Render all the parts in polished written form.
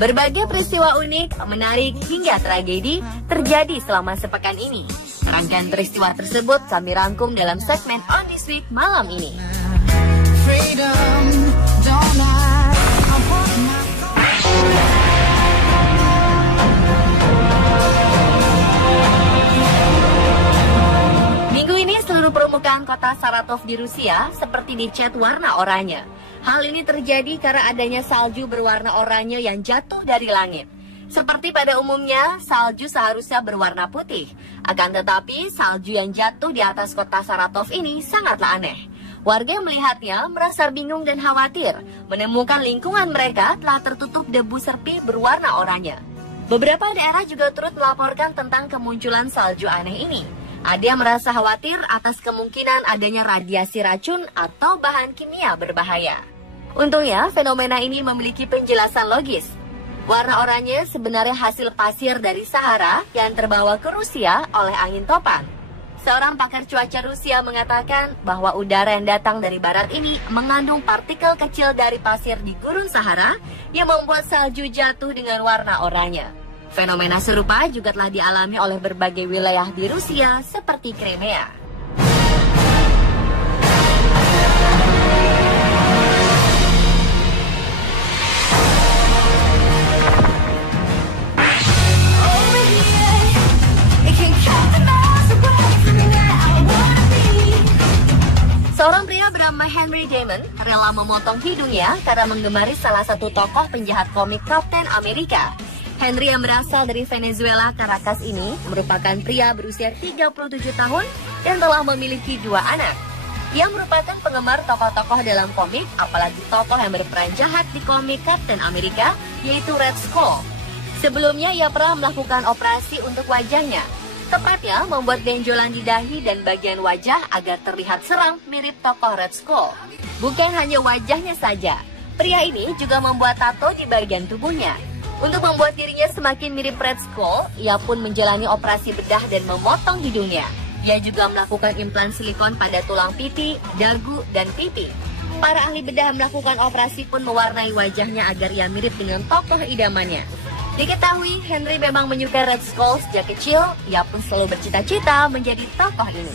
Berbagai peristiwa unik, menarik, hingga tragedi terjadi selama sepekan ini. Rangkaian peristiwa tersebut kami rangkum dalam segmen On This Week malam ini. Minggu ini seluruh permukaan kota Saratov di Rusia seperti dicat warna oranye. Hal ini terjadi karena adanya salju berwarna oranye yang jatuh dari langit. Seperti pada umumnya, salju seharusnya berwarna putih. Akan tetapi, salju yang jatuh di atas kota Saratov ini sangatlah aneh. Warga yang melihatnya merasa bingung dan khawatir, menemukan lingkungan mereka telah tertutup debu serpi berwarna oranye. Beberapa daerah juga turut melaporkan tentang kemunculan salju aneh ini. Ada yang merasa khawatir atas kemungkinan adanya radiasi racun atau bahan kimia berbahaya. Untungnya, fenomena ini memiliki penjelasan logis. Warna oranye sebenarnya hasil pasir dari Sahara yang terbawa ke Rusia oleh angin topan. Seorang pakar cuaca Rusia mengatakan bahwa udara yang datang dari barat ini mengandung partikel kecil dari pasir di gurun Sahara yang membuat salju jatuh dengan warna oranye. Fenomena serupa juga telah dialami oleh berbagai wilayah di Rusia seperti Crimea. Seorang pria bernama Henry Damon rela memotong hidungnya karena menggemari salah satu tokoh penjahat komik Kapten Amerika. Henry yang berasal dari Venezuela, Caracas ini merupakan pria berusia 37 tahun dan telah memiliki 2 anak. Ia merupakan penggemar tokoh-tokoh dalam komik, apalagi tokoh yang berperan jahat di komik Kapten Amerika, yaitu Red Skull. Sebelumnya ia pernah melakukan operasi untuk wajahnya, tepatnya membuat benjolan di dahi dan bagian wajah agar terlihat seram mirip tokoh Red Skull. Bukan hanya wajahnya saja, pria ini juga membuat tato di bagian tubuhnya. Untuk membuat dirinya semakin mirip Red Skull, ia pun menjalani operasi bedah dan memotong hidungnya. Ia juga melakukan implan silikon pada tulang pipi, dagu, dan pipi. Para ahli bedah melakukan operasi pun mewarnai wajahnya agar ia mirip dengan tokoh idamannya. Diketahui Henry memang menyukai Red Skull sejak kecil, ia pun selalu bercita-cita menjadi tokoh ini.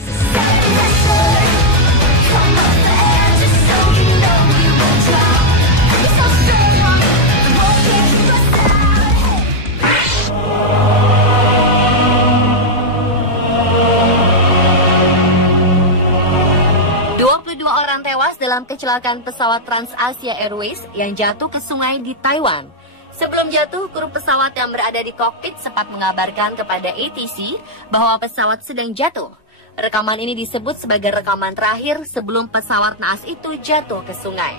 Orang tewas dalam kecelakaan pesawat TransAsia Airways yang jatuh ke sungai di Taiwan. Sebelum jatuh, kru pesawat yang berada di kokpit sempat mengabarkan kepada ATC bahwa pesawat sedang jatuh. Rekaman ini disebut sebagai rekaman terakhir sebelum pesawat naas itu jatuh ke sungai.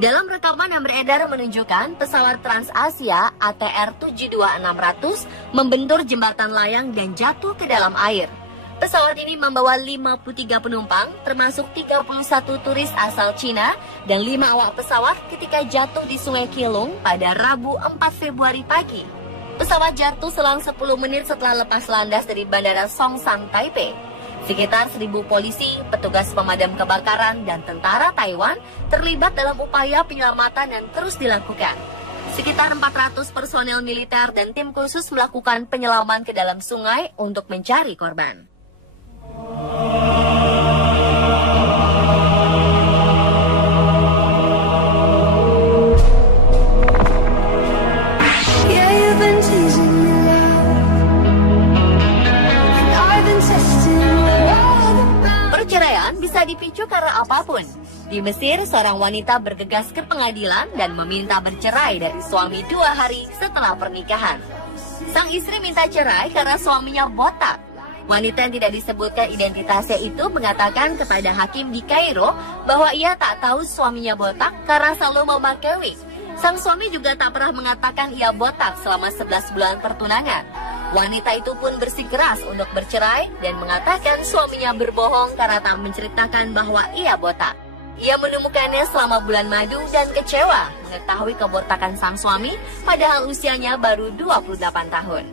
Dalam rekaman yang beredar menunjukkan pesawat TransAsia ATR 72600 membentur jembatan layang dan jatuh ke dalam air. Pesawat ini membawa 53 penumpang, termasuk 31 turis asal Cina dan 5 awak pesawat ketika jatuh di Sungai Keelung pada Rabu 4 Februari pagi. Pesawat jatuh selang 10 menit setelah lepas landas dari Bandara Songshan, Taipei. Sekitar 1.000 polisi, petugas pemadam kebakaran, dan tentara Taiwan terlibat dalam upaya penyelamatan dan terus dilakukan. Sekitar 400 personel militer dan tim khusus melakukan penyelaman ke dalam sungai untuk mencari korban. Perceraian bisa dipicu karena apapun. Di Mesir, seorang wanita bergegas ke pengadilan dan meminta bercerai dari suami 2 hari setelah pernikahan. Sang istri minta cerai karena suaminya botak. Wanita yang tidak disebutkan identitasnya itu mengatakan kepada hakim di Kairo bahwa ia tak tahu suaminya botak karena selalu memakai wig. Sang suami juga tak pernah mengatakan ia botak selama 11 bulan pertunangan. Wanita itu pun bersikeras untuk bercerai dan mengatakan suaminya berbohong karena tak menceritakan bahwa ia botak. Ia menemukannya selama bulan madu dan kecewa mengetahui kebotakan sang suami padahal usianya baru 28 tahun.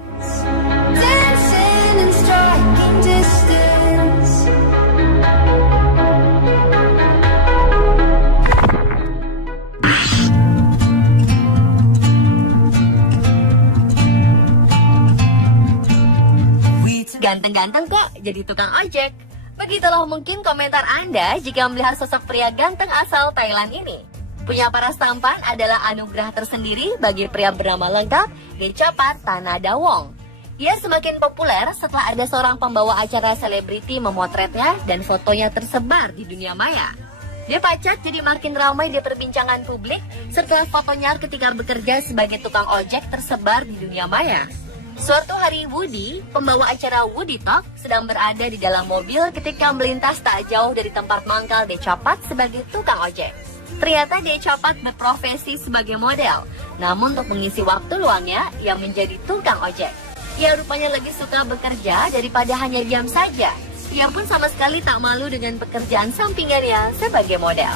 ganteng-ganteng kok jadi tukang ojek. Begitulah mungkin komentar Anda jika melihat sosok pria ganteng asal Thailand ini. Punya paras tampan adalah anugerah tersendiri bagi pria bernama lengkap Dechapat Tanadawong. Ia semakin populer setelah ada seorang pembawa acara selebriti memotretnya dan fotonya tersebar di dunia maya. Dechapat jadi makin ramai di perbincangan publik setelah fotonya ketika bekerja sebagai tukang ojek tersebar di dunia maya. Suatu hari Woody, pembawa acara Woody Talk, sedang berada di dalam mobil ketika melintas tak jauh dari tempat mangkal Dechapat sebagai tukang ojek. Ternyata Dechapat berprofesi sebagai model, namun untuk mengisi waktu luangnya, ia menjadi tukang ojek. Ia rupanya lebih suka bekerja daripada hanya diam saja. Ia pun sama sekali tak malu dengan pekerjaan sampingannya sebagai model.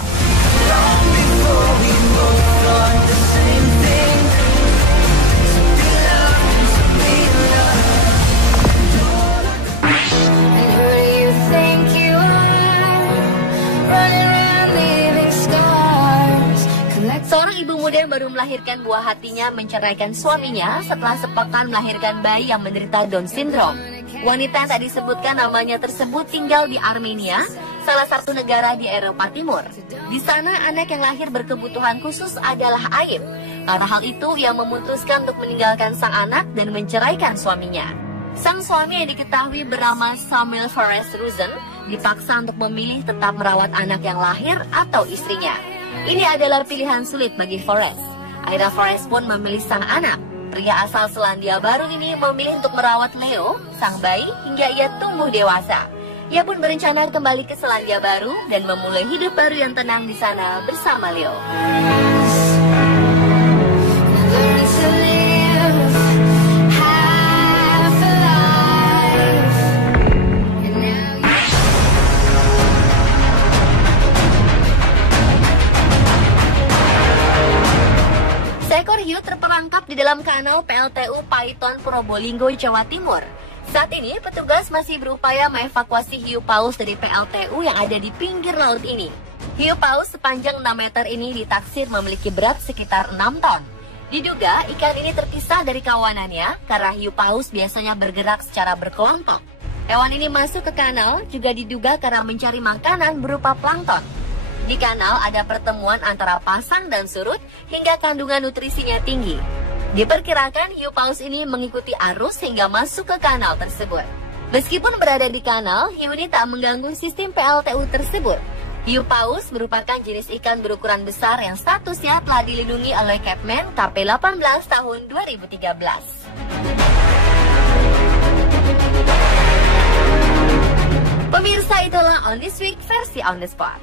Seorang ibu muda yang baru melahirkan buah hatinya menceraikan suaminya setelah sepekan melahirkan bayi yang menderita Down syndrome. Wanita yang tak disebutkan namanya tersebut tinggal di Armenia, salah satu negara di Eropa Timur. Di sana anak yang lahir berkebutuhan khusus adalah aib. Karena hal itu ia memutuskan untuk meninggalkan sang anak dan menceraikan suaminya. Sang suami yang diketahui bernama Samuel Forrest Rosen dipaksa untuk memilih tetap merawat anak yang lahir atau istrinya. Ini adalah pilihan sulit bagi Forrest. Akhirnya Forrest pun memilih sang anak. Pria asal Selandia Baru ini memilih untuk merawat Leo, sang bayi, hingga ia tumbuh dewasa. Ia pun berencana kembali ke Selandia Baru dan memulai hidup baru yang tenang di sana bersama Leo. Seekor hiu terperangkap di dalam kanal PLTU Paiton Probolinggo, Jawa Timur. Saat ini, petugas masih berupaya mengevakuasi hiu paus dari PLTU yang ada di pinggir laut ini. Hiu paus sepanjang 6 meter ini ditaksir memiliki berat sekitar 6 ton. Diduga ikan ini terpisah dari kawanannya karena hiu paus biasanya bergerak secara berkelompok. Hewan ini masuk ke kanal juga diduga karena mencari makanan berupa plankton. Di kanal ada pertemuan antara pasang dan surut hingga kandungan nutrisinya tinggi. Diperkirakan hiu paus ini mengikuti arus hingga masuk ke kanal tersebut. Meskipun berada di kanal, hiu ini tak mengganggu sistem PLTU tersebut. Hiu paus merupakan jenis ikan berukuran besar yang statusnya telah dilindungi oleh Kepmen KP18 tahun 2013. Pemirsa, itulah On This Week versi On The Spot.